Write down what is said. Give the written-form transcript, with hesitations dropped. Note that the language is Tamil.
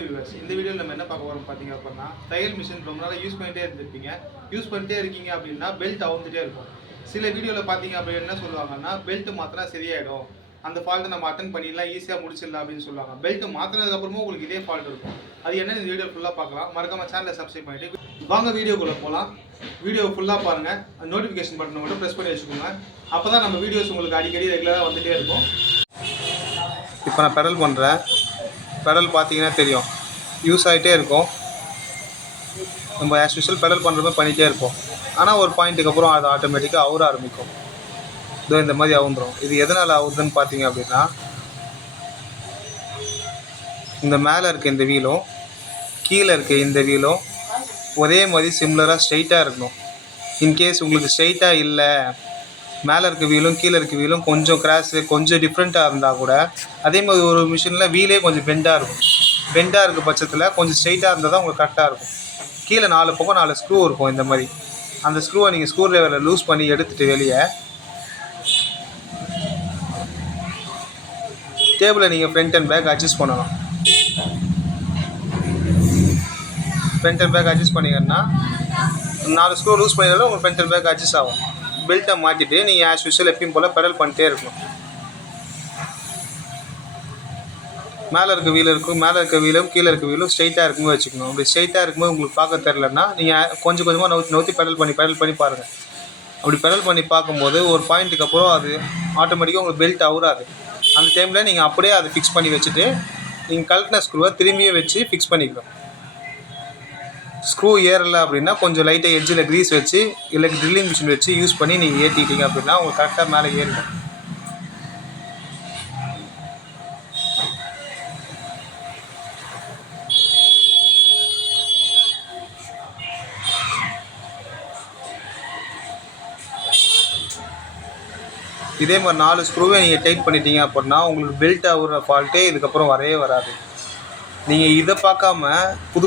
இந்த வீடியோவில் நம்ம என்ன பார்க்க போகிறோம் பார்த்தீங்க அப்படின்னா, தையல் மிஷின் ரொம்ப நாளாக யூஸ் பண்ணிட்டே இருந்திருப்பீங்க. யூஸ் பண்ணிட்டே இருக்கீங்க அப்படின்னா பெல்ட் அவுந்துட்டே இருக்கும். சில வீடியோவில் பார்த்தீங்க அப்படின்னு என்ன சொல்லுவாங்கன்னா, பெல்ட் மாற்றினா சரியாயிடும், அந்த ஃபால்ட்டை நம்ம அட்டன் பண்ணிடலாம், ஈஸியாக முடிச்சிடலாம் அப்படின்னு சொல்லுவாங்க. பெல்ட் மாற்றினதுக்கப்புறமும் உங்களுக்கு இதே ஃபால்ட் இருக்கும். அது என்னன்னு இந்த வீடியோ ஃபுல்லாக பார்க்கலாம். மறக்காம சேனலை சப்ஸ்கிரைப் பண்ணிட்டு வாங்க வீடியோக்குள்ளே போகலாம். வீடியோ ஃபுல்லாக பாருங்கள். நோட்டிஃபிகேஷன் பட்டனை மட்டும் ப்ரெஸ் பண்ணி வச்சுக்கோங்க. அப்போ தான் நம்ம வீடியோஸ் உங்களுக்கு அடிக்கடி ரெகுலராக வந்துகிட்டே இருக்கும். இப்போ நான் பெடல் பண்ணுறேன். பெடல் பார்த்தீங்கன்னா தெரியும், யூஸ் ஆகிட்டே இருக்கும். நம்ம ஆஸ் யூஷுவல் பெடல் பண்ணுறதுமே பண்ணிகிட்டே இருப்போம். ஆனால் ஒரு பாயிண்ட்டுக்கு அப்புறம் அது ஆட்டோமேட்டிக்காக அவுற ஆரம்பிக்கும். இதோ இந்த மாதிரி அவுந்துடும். இது எதனால் ஆகுதுன்னு பார்த்தீங்க அப்படின்னா, இந்த மேலே இருக்க இந்த வீலும் கீழே இருக்க இந்த வீலும் ஒரே மாதிரி சிம்லராக ஸ்ட்ரைட்டாக இருக்கணும். இன்கேஸ் உங்களுக்கு ஸ்ட்ரைட்டாக இல்லை, மேலே இருக்க வீலும் கீழே இருக்க வீலும் கொஞ்சம் கிராஸு கொஞ்சம் டிஃப்ரெண்ட்டாக இருந்தால் கூட, அதே மாதிரி ஒரு மிஷினில் வீலே கொஞ்சம் பெண்டாக இருக்கும். பெண்டாக இருக்க பட்சத்தில் கொஞ்சம் ஸ்ட்ரைட்டாக இருந்தால் தான் உங்களுக்கு கரெக்டாக இருக்கும். கீழே 4 பக்கம் 4 ஸ்க்ரூ இருக்கும். இந்த மாதிரி அந்த ஸ்க்ரூவை நீங்கள் ஸ்க்ரூ டிரைவரில் லூஸ் பண்ணி எடுத்துகிட்டு வெளியே டேபிளை நீங்கள் ஃப்ரண்ட் அண்ட் பேக் அட்ஜஸ்ட் பண்ணணும். ஃப்ரண்ட் அண்ட் பேக் அட்ஜஸ்ட் பண்ணிங்கன்னா 4 ஸ்க்ரூ லூஸ் பண்ணினாலும் உங்கள் ஃப்ரண்ட் அண்ட் பேக் அட்ஜஸ்ட் ஆகும். பெல்ட்டை மாட்டிட்டு நீங்கள் ஆஸ் யூஷுவல் எப்பயும் போல் பெடல் பண்ணிட்டே இருக்கணும். மேலே இருக்க வீல் இருக்கும், மேலே இருக்க வீலும் கீழே இருக்க வீலும் ஸ்ட்ரைட்டாக இருக்கும்போது வச்சுக்கணும். அப்படி ஸ்ட்ரைட்டாக இருக்கும்போது உங்களுக்கு பார்க்க தெரிலன்னா நீங்கள் கொஞ்சம் கொஞ்சமாக நவுத்தி பெடல் பண்ணி பாருங்கள். அப்படி பெடல் பண்ணி பார்க்கும்போது ஒரு பாயிண்ட்டுக்கு அப்புறம் அது ஆட்டோமேட்டிக்காக உங்களுக்கு பெல்ட் அவுறாது. அந்த டைமில் நீங்கள் அப்படியே அதை ஃபிக்ஸ் பண்ணி வச்சுட்டு நீங்கள் கழட்டின ஸ்க்ரூவை திரும்பியே வச்சு ஃபிக்ஸ் பண்ணிக்கணும். ஸ்க்ரூ ஏறலை அப்படின்னா கொஞ்சம் லைட்டாக எட்ஜில் க்ரீஸ் வச்சு இல்லை ட்ரில்லிங் மிஷின் வச்சு யூஸ் பண்ணி நீங்கள் ஏற்றிட்டீங்க அப்படின்னா உங்களுக்கு கரெக்டாக மேலே ஏறிடும். இதே மாதிரி 4 ஸ்க்ரூவை நீங்கள் டைட் பண்ணிட்டீங்க அப்படின்னா உங்களுக்கு பெல்ட் ஆகுற ஃபால்ட்டே இதுக்கப்புறம் வரவே வராது. நீங்கள் இதை பார்க்காம புது